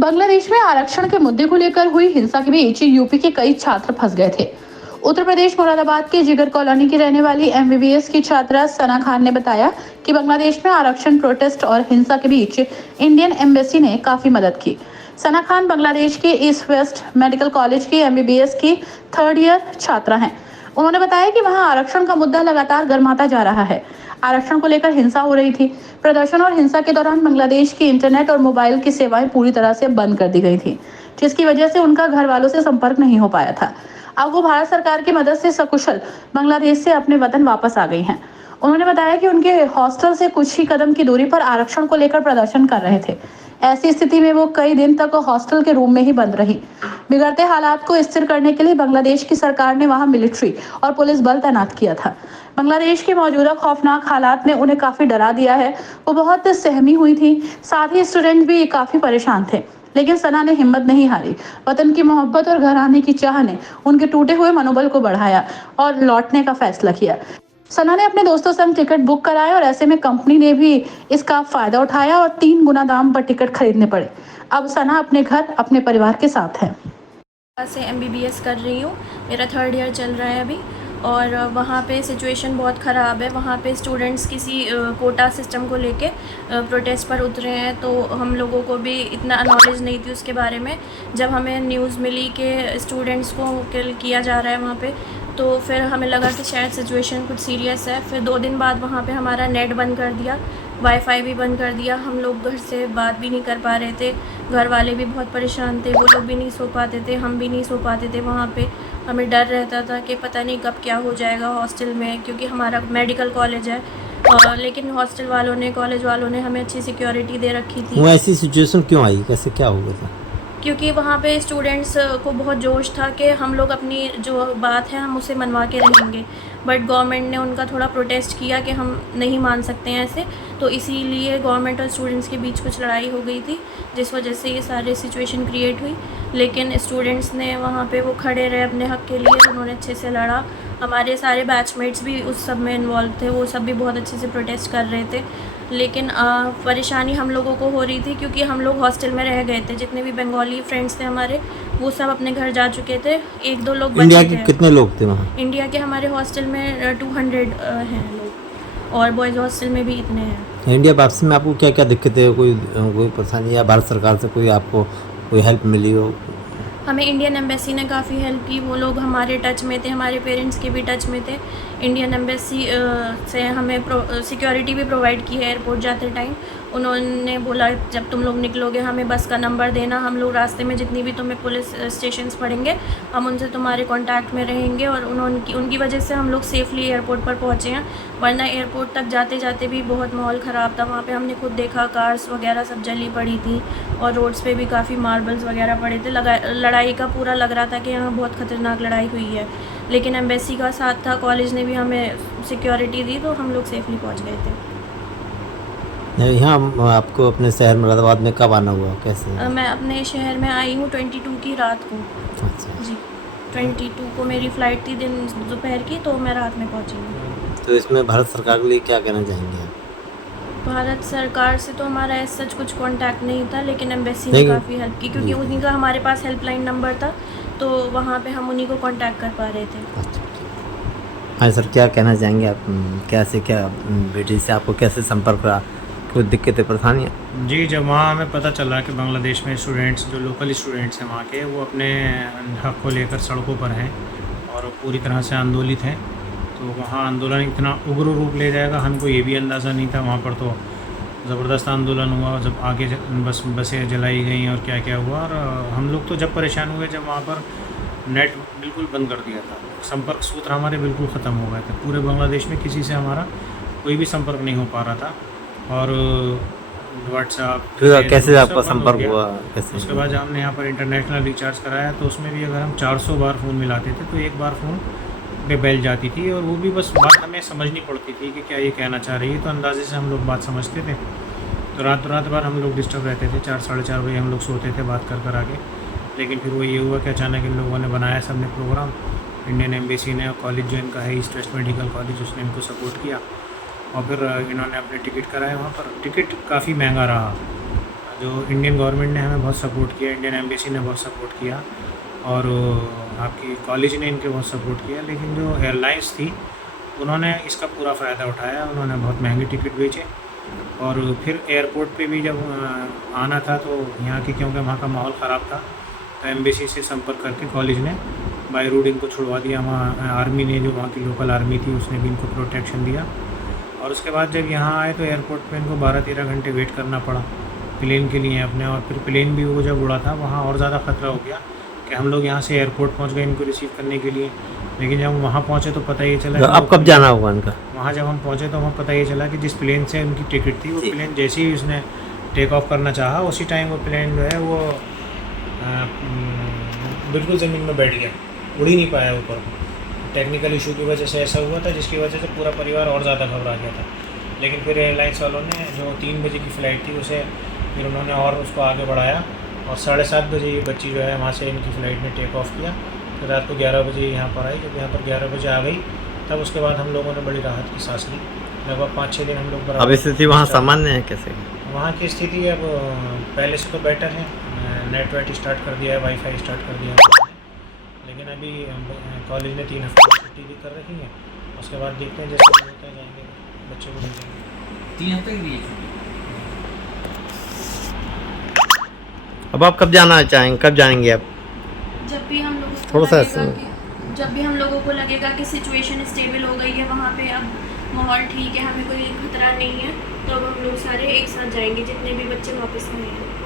बांग्लादेश में आरक्षण के मुद्दे को लेकर हुई हिंसा के बीच यूपी के कई छात्र फंस गए थे। उत्तर प्रदेश मुरादाबाद के जिगर कॉलोनी की रहने वाली एमबीबीएस की छात्रा सना खान ने बताया कि बांग्लादेश में आरक्षण प्रोटेस्ट और हिंसा के बीच इंडियन एम्बेसी ने काफी मदद की। सना खान बांग्लादेश के ईस्ट वेस्ट मेडिकल कॉलेज की एमबीबीएस की 3rd ईयर छात्रा हैं। उन्होंने बताया कि वहां आरक्षण का मुद्दा लगातार गर्माता जा रहा है। आरक्षण को लेकर हिंसा हो रही थी। प्रदर्शन और हिंसा के दौरान बांग्लादेश की इंटरनेट और मोबाइल की सेवाएं पूरी तरह से बंद कर दी गई थी, जिसकी वजह से उनका घर वालों से संपर्क नहीं हो पाया था। अब वो भारत सरकार की मदद से सकुशल बांग्लादेश से अपने वतन वापस आ गई हैं। उन्होंने बताया कि उनके हॉस्टल से कुछ ही कदम की दूरी पर आरक्षण को लेकर प्रदर्शन कर रहे थे। ऐसी स्थिति में वो कई दिन तक हॉस्टल के रूम में ही बंद रही। बिगड़ते हालात को स्थिर करने के लिए बांग्लादेश की सरकार ने वहां मिलिट्री और पुलिस बल तैनात किया था। बांग्लादेश के मौजूदा खौफनाक हालात ने उन्हें काफी डरा दिया है। वो बहुत सहमी हुई थी। साथ ही स्टूडेंट भी काफी परेशान थे, लेकिन सना ने हिम्मत नहीं हारी। वतन की मोहब्बत और घर आने की चाह ने उनके टूटे हुए मनोबल को बढ़ाया और लौटने का फैसला किया। सना ने अपने दोस्तों संग टिकट बुक कराए और ऐसे में कंपनी ने भी इसका फायदा उठाया और 3 गुना दाम पर टिकट खरीदने पड़े। अब सना अपने घर अपने परिवार के साथ है। से एमबीबीएस कर रही हूँ, मेरा 3rd ईयर चल रहा है अभी। और वहाँ पे सिचुएशन बहुत ख़राब है। वहाँ पे स्टूडेंट्स किसी कोटा सिस्टम को लेके प्रोटेस्ट पर उतरे हैं, तो हम लोगों को भी इतना नॉलेज नहीं थी उसके बारे में। जब हमें न्यूज़ मिली कि स्टूडेंट्स को किल किया जा रहा है वहाँ पे, तो फिर हमें लगा कि शायद सिचुएशन कुछ सीरियस है। फिर 2 दिन बाद वहाँ पे हमारा नेट बंद कर दिया, वाईफाई भी बंद कर दिया। हम लोग घर से बात भी नहीं कर पा रहे थे। घर वाले भी बहुत परेशान थे, वो लोग भी नहीं सो पाते थे, हम भी नहीं सो पाते थे। वहाँ पे हमें डर रहता था कि पता नहीं कब क्या हो जाएगा हॉस्टल में, क्योंकि हमारा मेडिकल कॉलेज है। लेकिन हॉस्टल वालों ने, कॉलेज वालों ने हमें अच्छी सिक्योरिटी दे रखी थी। वो ऐसी सिचुएशन क्यों आई, कैसे क्या हुआ था? क्योंकि वहाँ पे स्टूडेंट्स को बहुत जोश था कि हम लोग अपनी जो बात है हम उसे मनवा के रहेंगे, बट गवर्नमेंट ने उनका थोड़ा प्रोटेस्ट किया कि हम नहीं मान सकते हैं ऐसे। तो इसीलिए गवर्नमेंट और स्टूडेंट्स के बीच कुछ लड़ाई हो गई थी, जिस वजह से ये सारी सिचुएशन क्रिएट हुई। लेकिन स्टूडेंट्स ने वहाँ पे वो खड़े रहे अपने हक़ के लिए, उन्होंने अच्छे से लड़ा। हमारे सारे बैचमेट्स भी उस सब में इन्वॉल्व थे, वो सब भी बहुत अच्छे से प्रोटेस्ट कर रहे थे। लेकिन परेशानी हम लोगों को हो रही थी, क्योंकि हम लोग हॉस्टल में रह गए थे। जितने भी बंगाली फ्रेंड्स थे हमारे, वो सब अपने घर जा चुके थे। 1-2 लोग बचे थे। इंडिया के कितने लोग थे वहाँ? इंडिया के हमारे हॉस्टल में 200 हैं लोग, और बॉयज़ हॉस्टल में भी इतने हैं। इंडिया वापसी में आपको क्या क्या दिक्कतें, कोई परेशानी या भारत सरकार से कोई आपको कोई हेल्प मिली हो? हमें इंडियन एम्बेसी ने काफ़ी हेल्प की। वो लोग हमारे टच में थे, हमारे पेरेंट्स के भी टच में थे। इंडियन एम्बेसी से हमें सिक्योरिटी भी प्रोवाइड की है एयरपोर्ट जाते टाइम। उन्होंने बोला जब तुम लोग निकलोगे हमें बस का नंबर देना, हम लोग रास्ते में जितनी भी तुम्हें पुलिस स्टेशंस पड़ेंगे हम उनसे तुम्हारे कांटेक्ट में रहेंगे। और उनकी वजह से हम लोग सेफ़ली एयरपोर्ट पर पहुँचे हैं, वरना एयरपोर्ट तक जाते जाते भी बहुत माहौल ख़राब था। वहाँ पे हमने खुद देखा कार्स वगैरह सब जली पड़ी थी, और रोड्स पे भी काफ़ी मार्बल्स वगैरह पड़े थे। लड़ाई का पूरा लग रहा था कि यहाँ बहुत ख़तरनाक लड़ाई हुई है। लेकिन एम्बेसी का साथ था, कॉलेज ने भी हमें सिक्योरिटी दी, तो हम लोग सेफली पहुँच गए थे। यहाँ आपको अपने शहर मुरादाबाद में कब आना हुआ, कैसे? मैं अपने शहर में आई हूँ 22 की रात को। अच्छा जी, 22 को मेरी फ़्लाइट थी दोपहर की, तो मैं रात में पहुँची हूँ। तो इसमें भारत सरकार के लिए क्या कहना चाहेंगे आप? भारत सरकार से तो हमारा ऐसा कुछ कांटेक्ट नहीं था, लेकिन एम्बेसी ने काफ़ी हेल्प की, क्योंकि उन्हीं का हमारे पास हेल्पलाइन नंबर था, तो वहाँ पे हम उन्हीं को कांटेक्ट कर पा रहे थे। अच्छा, हाँ सर, क्या कहना चाहेंगे आप? कैसे क्या बेटी से आपको कैसे संपर्क रहा, कोई दिक्कतें परेशानियाँ? जी, जब वहाँ हमें पता चला कि बांग्लादेश में स्टूडेंट्स, जो लोकल स्टूडेंट्स हैं वहाँ के, वो अपने हक़ को लेकर सड़कों पर हैं और पूरी तरह से आंदोलित हैं, तो वहाँ आंदोलन इतना उग्र रूप ले जाएगा हमको ये भी अंदाज़ा नहीं था। वहाँ पर तो ज़बरदस्त आंदोलन हुआ, जब आगे बसें जलाई गई और क्या क्या हुआ। और हम लोग तो जब परेशान हुए जब वहाँ पर नेट बिल्कुल बंद कर दिया था, संपर्क सूत्र हमारे बिल्कुल ख़त्म हो गए थे। पूरे बांग्लादेश में किसी से हमारा कोई भी संपर्क नहीं हो पा रहा था। और व्हाट्सएप कैसे आपका संपर्क हुआ, कैसे? उसके बाद हमने यहाँ पर इंटरनेशनल रिचार्ज कराया, तो उसमें भी अगर हम 400 बार फ़ोन मिलाते थे तो एक बार फ़ोन पे बेल जाती थी, और वो भी बस बात हमें समझनी पड़ती थी कि क्या ये कहना चाह रही है, तो अंदाजे से हम लोग बात समझते थे। तो रात भर हम लोग डिस्टर्ब रहते थे, 4-4:30 बजे हम लोग सोते थे बात कर आके। लेकिन फिर वो ये हुआ कि अचानक इन लोगों ने बनाया सबने प्रोग्राम, इंडियन एम्बेसी ने, कॉलेज जो इनका है ईस्ट वेस्ट मेडिकल कॉलेज, उसने इनको सपोर्ट किया, और फिर इन्होंने अपने टिकट कराए। वहाँ पर टिकट काफ़ी महंगा रहा, जो इंडियन गवर्नमेंट ने हमें बहुत सपोर्ट किया, इंडियन एम्बेसी ने बहुत सपोर्ट किया और आपकी कॉलेज ने इनके बहुत सपोर्ट किया, लेकिन जो एयरलाइंस थी उन्होंने इसका पूरा फ़ायदा उठाया। उन्होंने बहुत महंगे टिकट बेचे और फिर एयरपोर्ट पे भी जब आना था तो यहाँ की, क्योंकि वहाँ का माहौल ख़राब था, तो एम्बेसी से संपर्क करके कॉलेज ने बाई रोड इनको छुड़वा दिया। वहाँ आर्मी ने, जो वहाँ की लोकल आर्मी थी, उसने भी इनको प्रोटेक्शन दिया। और उसके बाद जब यहाँ आए तो एयरपोर्ट पे इनको 12-13 घंटे वेट करना पड़ा प्लेन के लिए अपने। और फिर प्लेन भी वो जब उड़ा था वहाँ और ज़्यादा ख़तरा हो गया कि हम लोग यहाँ से एयरपोर्ट पहुँच गए इनको रिसीव करने के लिए, लेकिन जब हम वहाँ पहुँचे तो पता ये चला तो अब कब जाना होगा इनका? वहाँ जब हम पहुँचे तो वहाँ पता ये चला कि जिस प्लेन से उनकी टिकट थी वो प्लेन जैसे ही उसने टेक ऑफ करना चाहा उसी टाइम वो प्लेन जो है वो बिल्कुल ज़मीन में बैठ गया, उड़ ही नहीं पाया ऊपर। टेक्निकल इशू की वजह से ऐसा हुआ था, जिसकी वजह से पूरा परिवार और ज़्यादा घबरा गया था। लेकिन फिर एयरलाइंस वालों ने, जो 3 बजे की फ़्लाइट थी, उसे फिर उन्होंने और उसको आगे बढ़ाया और 7:30 बजे ये बच्ची जो है वहाँ से इनकी फ़्लाइट ने टेक ऑफ किया। फिर रात को 11 बजे यहाँ पर आई। जब यहाँ पर 11 बजे आ गई तब उसके बाद हम लोगों ने बड़ी राहत की सांस ली। लगभग 5-6 दिन हम लोग अब स्थिति वहाँ सामान्य है कैसे? वहाँ की स्थिति अब पहले से तो बेटर है। नेट वेट स्टार्ट कर दिया है, वाईफाई स्टार्ट कर दिया है, लेकिन अभी कॉलेज ने 3 हफ्ते की छुट्टी भी कर रखी है। उसके बाद देखते हैं जैसे होता है, जाएंगे बच्चे को भेजेंगे। 3 हफ्ते की दी छुट्टी। अब आप कब जाना चाहेंगे, कब जाएंगे आप? जब भी हम लोगों को थोड़ा सा लगेगा कि जब भी हम लोगों को लगेगा कि सिचुएशन स्टेबल हो गई है, वहाँ पे अब माहौल ठीक है, हमें कोई खतरा नहीं है, तो अब हम लोग सारे एक साथ जाएंगे, जितने भी बच्चे वापस आए हैं।